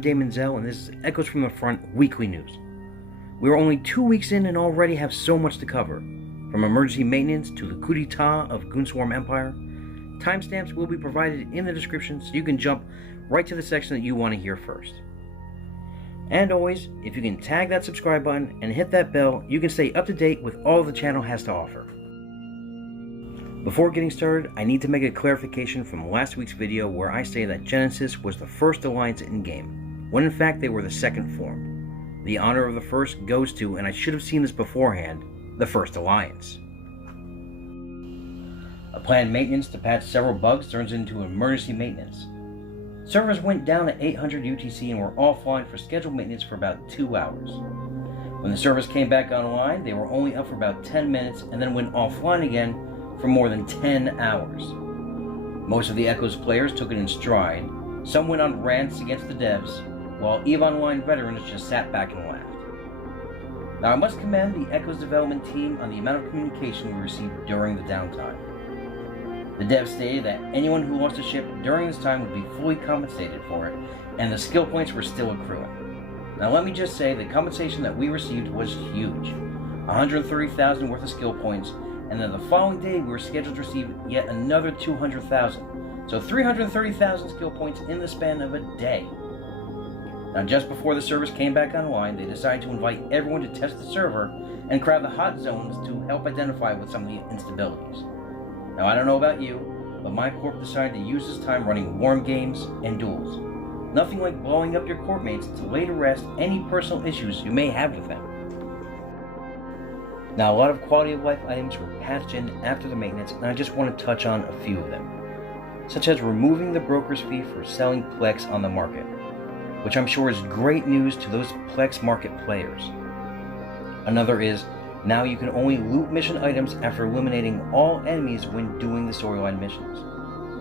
I'm Damon Zell, and this is Echoes from the Front Weekly News. We are only 2 weeks in and already have so much to cover. From emergency maintenance to the coup d'etat of Goonswarm Empire, timestamps will be provided in the description so you can jump right to the section that you want to hear first. And always, if you can tag that subscribe button and hit that bell, you can stay up to date with all the channel has to offer. Before getting started, I need to make a clarification from last week's video where I say that Genesis was the first alliance in-game, when in fact they were the second formed. The honor of the first goes to, and I should have seen this beforehand, the First Alliance. A planned maintenance to patch several bugs turns into emergency maintenance. Servers went down at 800 UTC and were offline for scheduled maintenance for about 2 hours. When the servers came back online, they were only up for about 10 minutes and then went offline again for more than 10 hours. Most of the Echoes players took it in stride. Some went on rants against the devs, while EVE Online veterans just sat back and laughed. Now I must commend the Echoes development team on the amount of communication we received during the downtime. The devs stated that anyone who lost a ship during this time would be fully compensated for it, and the skill points were still accruing. Now let me just say the compensation that we received was huge. 130,000 worth of skill points, and then the following day we were scheduled to receive yet another 200,000. So 330,000 skill points in the span of a day. Now just before the servers came back online, they decided to invite everyone to test the server and crowd the hot zones to help identify with some of the instabilities. Now I don't know about you, but my Corp decided to use this time running warm games and duels. Nothing like blowing up your Corp mates to lay to rest any personal issues you may have with them. Now, a lot of quality of life items were patched in after the maintenance, and I just want to touch on a few of them, such as removing the broker's fee for selling Plex on the market, which I'm sure is great news to those Plex market players. Another is, now you can only loot mission items after eliminating all enemies when doing the storyline missions.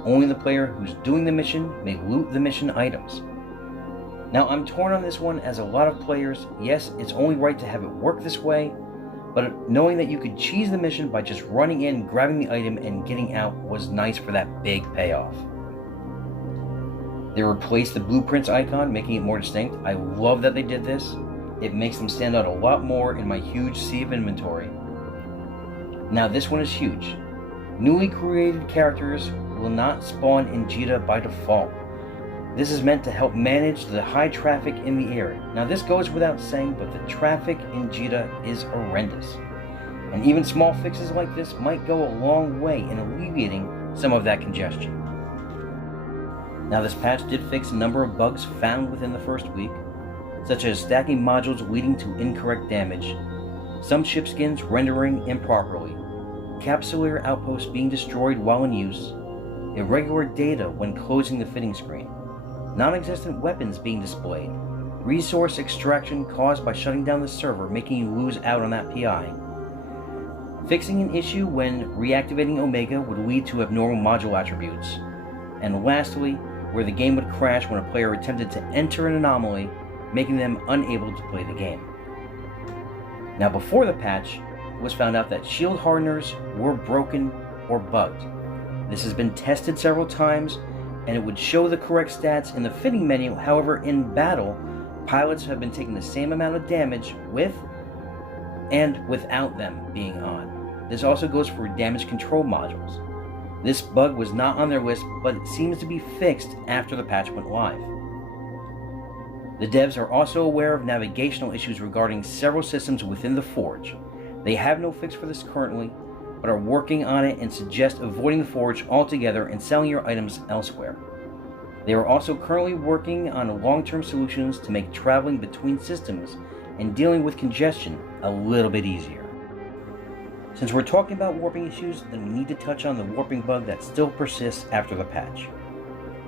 Only the player who's doing the mission may loot the mission items. Now, I'm torn on this one as a lot of players, yes, it's only right to have it work this way, but knowing that you could cheese the mission by just running in, grabbing the item, and getting out was nice for that big payoff. They replaced the blueprints icon, making it more distinct. I love that they did this. It makes them stand out a lot more in my huge sea of inventory. Now this one is huge. Newly created characters will not spawn in Jita by default. This is meant to help manage the high traffic in the area. Now this goes without saying, but the traffic in Jita is horrendous. And even small fixes like this might go a long way in alleviating some of that congestion. Now this patch did fix a number of bugs found within the first week, such as stacking modules leading to incorrect damage, some ship skins rendering improperly, capsular outposts being destroyed while in use, irregular data when closing the fitting screen, non-existent weapons being displayed, resource extraction caused by shutting down the server, making you lose out on that PI, fixing an issue when reactivating Omega would lead to abnormal module attributes, and lastly, where the game would crash when a player attempted to enter an anomaly, making them unable to play the game. Now before the patch, it was found out that shield hardeners were broken or bugged. This has been tested several times, and it would show the correct stats in the fitting menu. However, in battle, pilots have been taking the same amount of damage with and without them being on. This also goes for damage control modules. This bug was not on their list, but it seems to be fixed after the patch went live. The devs are also aware of navigational issues regarding several systems within the Forge. They have no fix for this currently, but are working on it and suggest avoiding the Forge altogether and selling your items elsewhere. They are also currently working on long-term solutions to make traveling between systems and dealing with congestion a little bit easier. Since we're talking about warping issues, then we need to touch on the warping bug that still persists after the patch.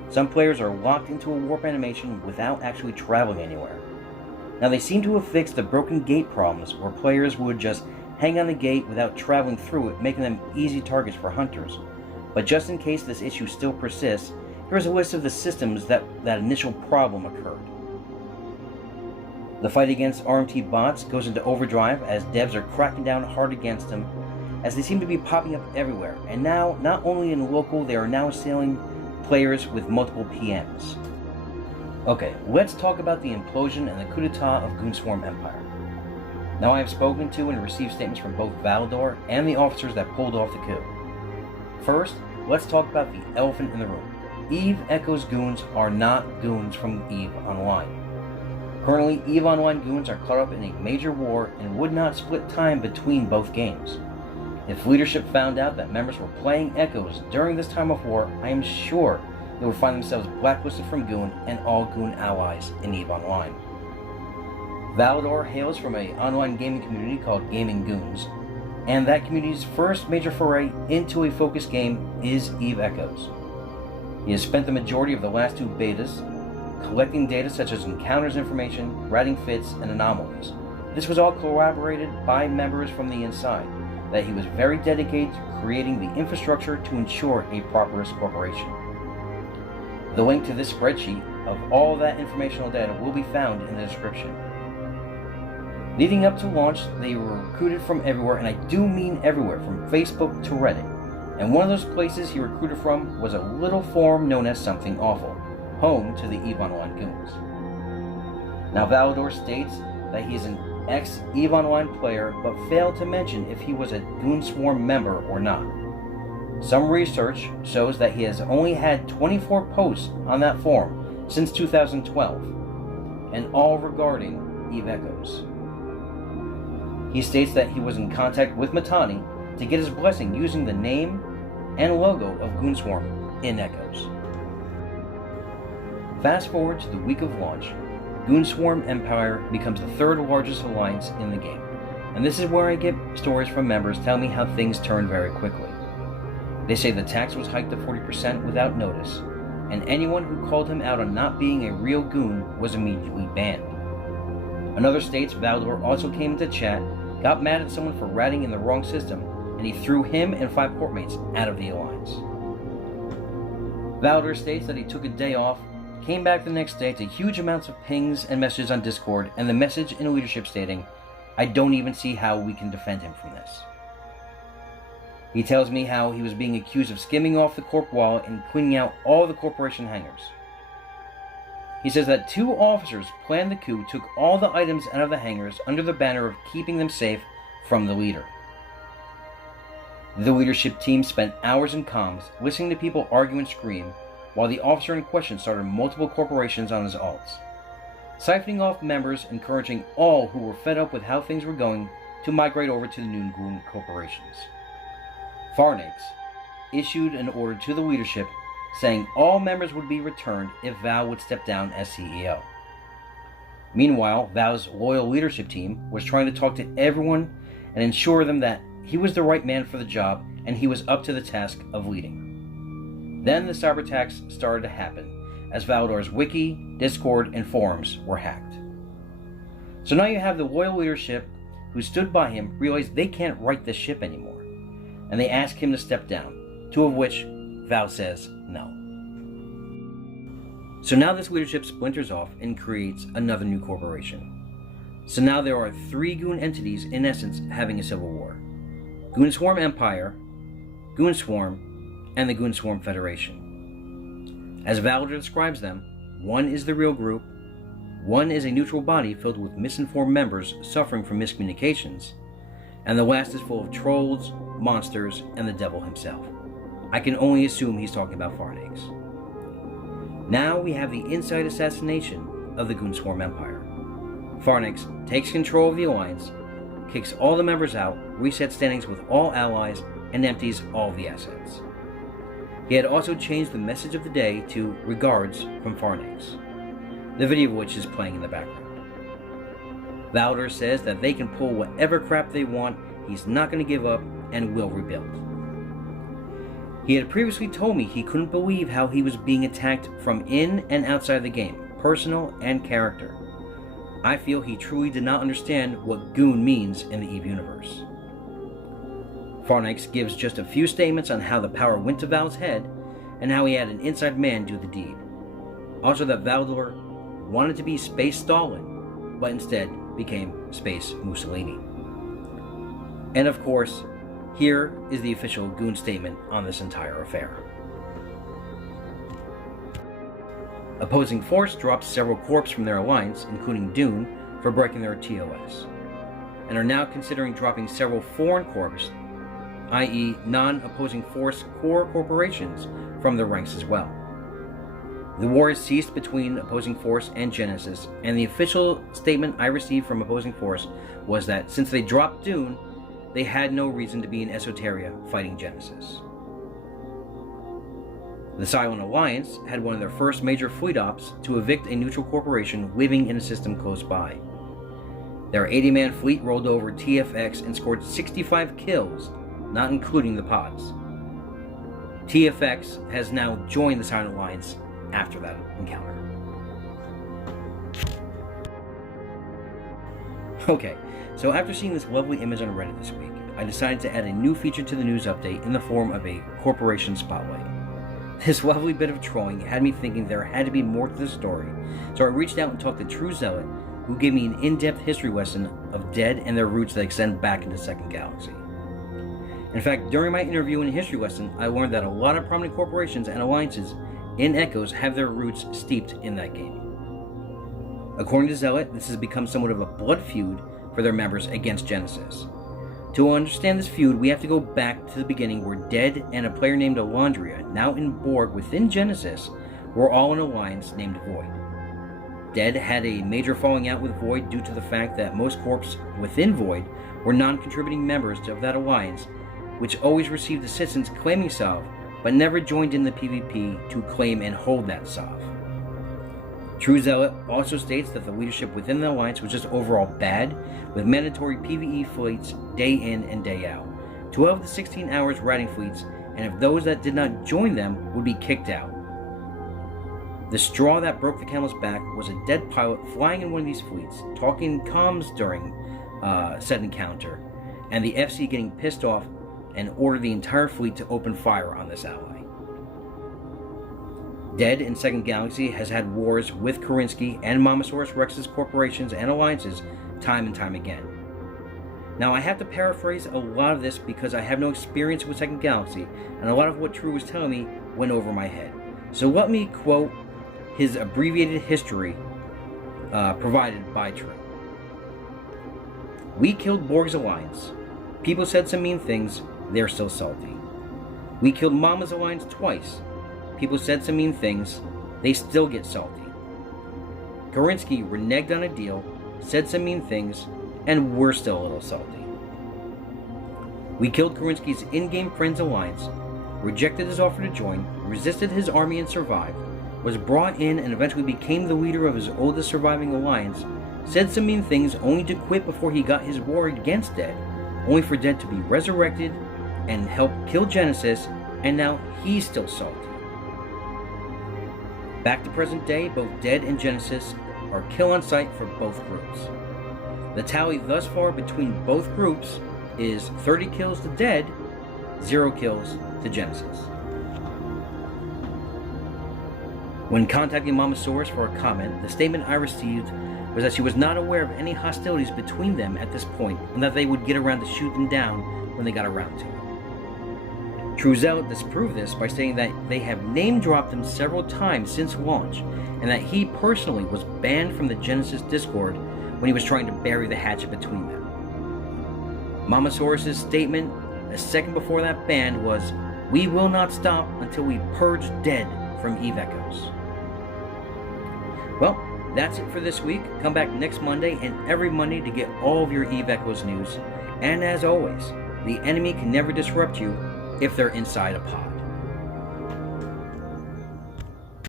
Some players are locked into a warp animation without actually traveling anywhere. Now they seem to have fixed the broken gate problems where players would just hang on the gate without traveling through it, making them easy targets for hunters. But just in case this issue still persists, here's a list of the systems that initial problem occurred. The fight against RMT bots goes into overdrive as devs are cracking down hard against them, as they seem to be popping up everywhere, and now, not only in local, they are now assailing players with multiple PMs. Okay, let's talk about the implosion and the coup d'etat of Goonswarm Empire. Now I have spoken to and received statements from both Valdor and the officers that pulled off the coup. First, let's talk about the elephant in the room. EVE Echo's goons are not goons from EVE Online. Currently, EVE Online goons are caught up in a major war and would not split time between both games. If leadership found out that members were playing Echoes during this time of war, I am sure they would find themselves blacklisted from Goon and all Goon allies in EVE Online. Valdor hails from an online gaming community called Gaming Goons, and that community's first major foray into a focused game is EVE Echoes. He has spent the majority of the last two betas collecting data such as encounters information, routing fits, and anomalies. This was all corroborated by members from the inside, that he was very dedicated to creating the infrastructure to ensure a prosperous corporation. The link to this spreadsheet of all that informational data will be found in the description. Leading up to launch, they were recruited from everywhere, and I do mean everywhere, from Facebook to Reddit. And one of those places he recruited from was a little forum known as Something Awful, home to the EVE Online Goons. Now Valdor states that he is an ex-EVE Online player, but failed to mention if he was a Goonswarm member or not. Some research shows that he has only had 24 posts on that forum since 2012, and all regarding EVE Echoes. He states that he was in contact with Matani to get his blessing using the name and logo of Goonswarm in Echoes. Fast forward to the week of launch, Goonswarm Empire becomes the third largest alliance in the game, and this is where I get stories from members telling me how things turned very quickly. They say the tax was hiked to 40% without notice, and anyone who called him out on not being a real goon was immediately banned. Another states Valdor also came into chat, got mad at someone for ratting in the wrong system, and he threw him and 5 corpmates out of the alliance. Valdor states that he took a day off, came back the next day to huge amounts of pings and messages on Discord, and the message in leadership stating, "I don't even see how we can defend him from this." He tells me how he was being accused of skimming off the Corp wallet and cleaning out all the corporation hangars. He says that 2 officers planned the coup, took all the items out of the hangars under the banner of keeping them safe from the leader. The leadership team spent hours in comms, listening to people argue and scream, while the officer in question started multiple corporations on his alts, siphoning off members, encouraging all who were fed up with how things were going to migrate over to the new Goon corporations. Farnax issued an order to the leadership saying all members would be returned if Val would step down as CEO. Meanwhile, Val's loyal leadership team was trying to talk to everyone and ensure them that he was the right man for the job and he was up to the task of leading. Then the cyber attacks started to happen, as Valdor's wiki, Discord, and forums were hacked. So now you have the loyal leadership who stood by him realize they can't right this ship anymore, and they ask him to step down, 2 of which Val says no. So now this leadership splinters off and creates another new corporation. So now there are 3 Goon entities in essence having a civil war: Goonswarm Empire, Goonswarm, and the Goonswarm Federation. As Valdor describes them, one is the real group, one is a neutral body filled with misinformed members suffering from miscommunications, and the last is full of trolls, monsters, and the devil himself. I can only assume he's talking about Farnax. Now we have the inside assassination of the Goonswarm Empire. Farnax takes control of the Alliance, kicks all the members out, resets standings with all allies, and empties all of the assets. He had also changed the message of the day to "Regards from Farnax," the video of which is playing in the background. Valdor says that they can pull whatever crap they want, he's not going to give up, and will rebuild. He had previously told me he couldn't believe how he was being attacked from in and outside the game, personal and character. I feel he truly did not understand what Goon means in the EVE universe. Farnax gives just a few statements on how the power went to Val's head, and how he had an inside man do the deed. Also that Valdor wanted to be Space Stalin, but instead became Space Mussolini. And of course, here is the official Goon statement on this entire affair. Opposing Force dropped several Corps from their alliance, including Goon, for breaking their TOS, and are now considering dropping several foreign Corps, i.e. non-opposing Force core corporations, from their ranks as well. The war has ceased between opposing Force and Genesis, and the official statement I received from opposing Force was that since they dropped Goon, they had no reason to be in Esoteria fighting Genesis. The Silent Alliance had one of their first major fleet ops to evict a neutral corporation living in a system close by. Their 80-man fleet rolled over TFX and scored 65 kills, not including the pods. TFX has now joined the Silent Alliance after that encounter. Okay, so after seeing this lovely image on Reddit this week, I decided to add a new feature to the news update in the form of a corporation spotlight. This lovely bit of trolling had me thinking there had to be more to the story, so I reached out and talked to True Zealot, who gave me an in-depth history lesson of Dead and their roots that extend back into Second Galaxy. In fact, during my interview and history lesson, I learned that a lot of prominent corporations and alliances in Echoes have their roots steeped in that game. According to Zealot, this has become somewhat of a blood feud for their members against Genesis. To understand this feud, we have to go back to the beginning where Dead and a player named Alondria, now in Borg within Genesis, were all in an alliance named Void. Dead had a major falling out with Void due to the fact that most corps within Void were non-contributing members of that alliance, which always received assistance claiming Sov, but never joined in the PvP to claim and hold that Sov. True Zealot also states that the leadership within the alliance was just overall bad, with mandatory PvE fleets day in and day out, 12 to 16 hours riding fleets, and if those that did not join them would be kicked out. The straw that broke the camel's back was a Dead pilot flying in one of these fleets, talking comms during said encounter, and the FC getting pissed off and ordered the entire fleet to open fire on this ally. Dead in Second Galaxy has had wars with Karinsky and Momosaurus Rex's corporations and alliances time and time again. Now I have to paraphrase a lot of this because I have no experience with Second Galaxy, and a lot of what True was telling me went over my head. So let me quote his abbreviated history provided by True. We killed Borg's alliance. People said some mean things, they're still salty. We killed Mama's alliance twice. People said some mean things, they still get salty. Karinsky reneged on a deal, said some mean things, and we're still a little salty. We killed Karinsky's in-game friends alliance, rejected his offer to join, resisted his army and survived, was brought in and eventually became the leader of his oldest surviving alliance, said some mean things only to quit before he got his war against Dead, only for Dead to be resurrected and help kill Genesis, and now he's still salty. Back to present day, both Dead and Genesis are kill on sight for both groups. The tally thus far between both groups is 30 kills to Dead, 0 kills to Genesis. When contacting Momosaurus for a comment, the statement I received was that she was not aware of any hostilities between them at this point, and that they would get around to shoot them down when they got around to it. True Zealot disproved this by saying that they have name-dropped him several times since launch, and that he personally was banned from the Genesis Discord when he was trying to bury the hatchet between them. Momosaurus' statement a second before that ban was, "We will not stop until we purge Dead from Eve Echoes." Well, that's it for this week. Come back next Monday and every Monday to get all of your Eve Echoes news. And as always, the enemy can never disrupt you if they're inside a pod.